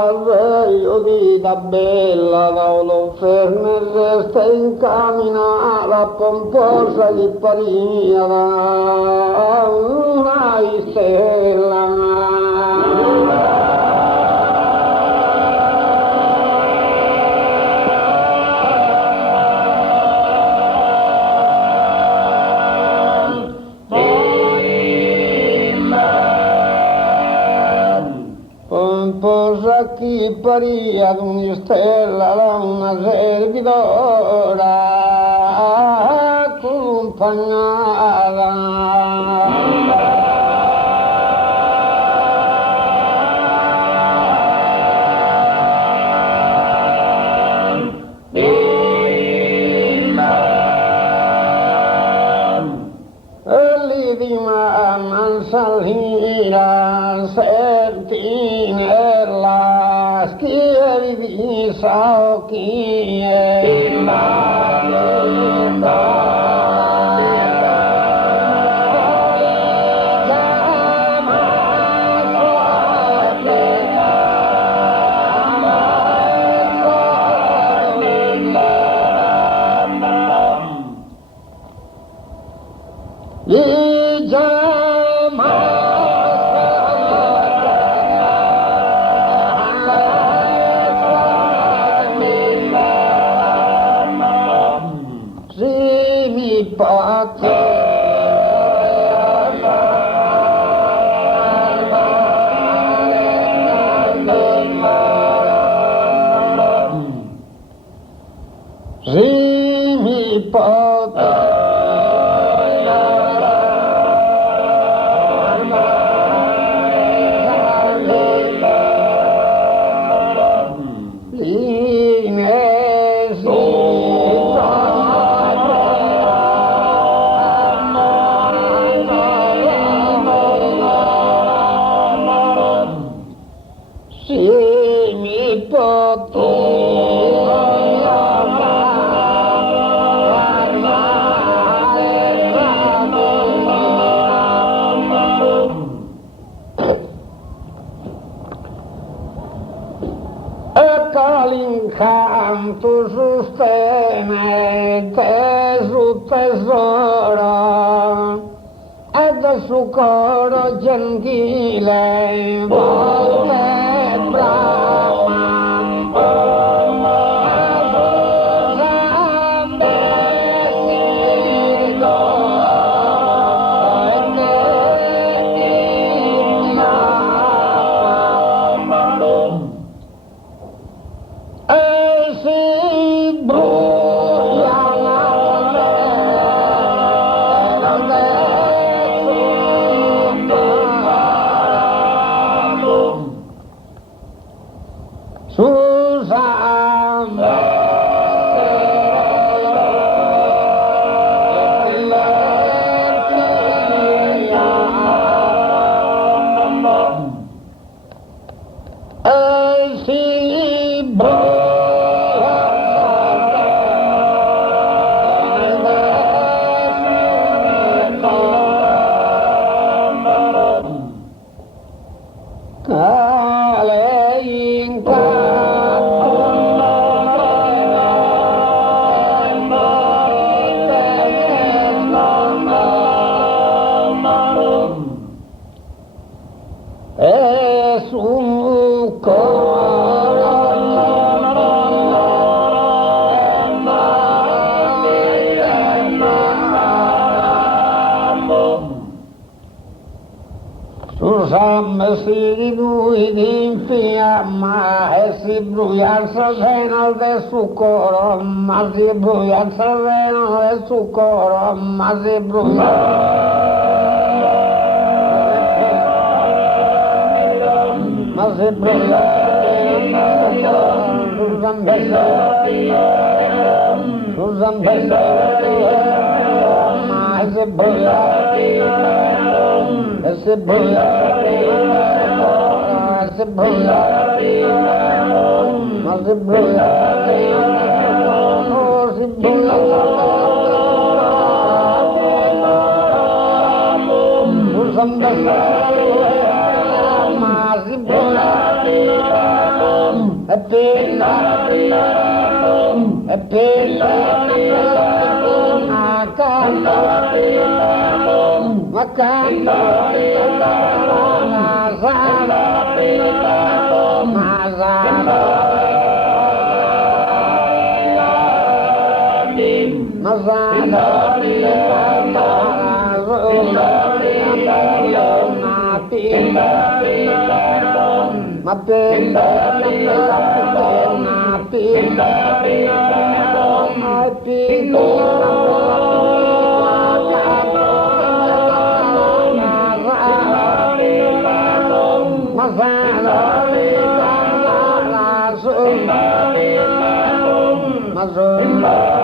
la sveglio di da bella da un'offerma resta incamina la pomposa di paria da una stella. Pomposa chi paria d'una stella da una servidora accompagnata. Salira sentinella schieri di sauchi e l'incanto sostiene che su tesoro ed su coro gentile volte brama si lui di infiamma e si brucia il sereno del suo coro, ma si brucia il sereno del suo coro, ma si brucia. Ma si brucia. Susan Bella, ma si brucia. Se brucia, se brucia, ma se brucia, oh se brucia, Susan Bella. Masuk